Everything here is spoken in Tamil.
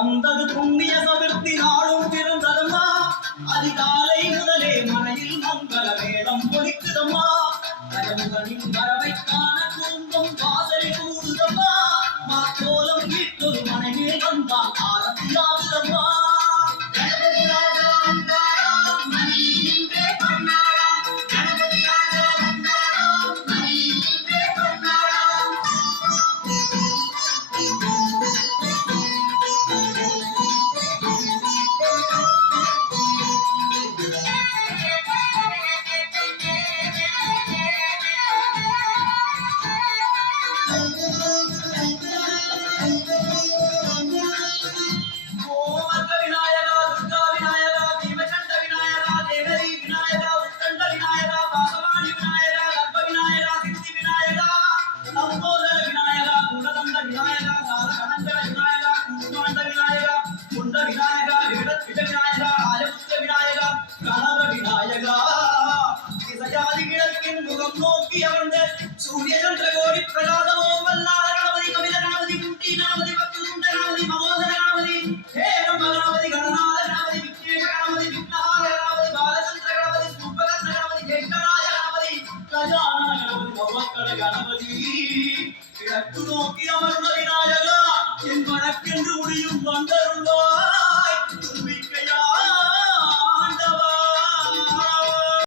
தந்தது புண்ணிய சதுர்த்தி நாளும் பிறந்ததம்மா. அதிகாலை முதலே மனையில் மங்கள வேடம் பொழிக்குதம்மா. கயமுகனின் வரவை காண குடும்பம் வாசலை கூடுதம்மா. மாக்கோலம் வீட்டொரு மனையில் வந்தான் ஆரத்தியாகுதம்மா. நோக்கி அமர்ந்த சூரிய சந்திர கோடி பிரகாசமோம் வல்லாத கணபதி கவித கணபதி குட்டி கணபதி பக்தி சுண்ட கணபதி மகோதர கணபதி ஹேரம்ப கணபதி கணநாத கணபதி விக்னேஷ கணபதி விக்னஹார கணபதி பாலச்சந்திர கணபதி சூப்பகர்ண கணபதி ஜெயராஜ கணபதி கஜானன கணபதி பவக்கட கணபதி கிழக்கு நோக்கி அமர்ந்த விநாயகா என் வழக்கென்று முடியும் வந்தருள்வாய்.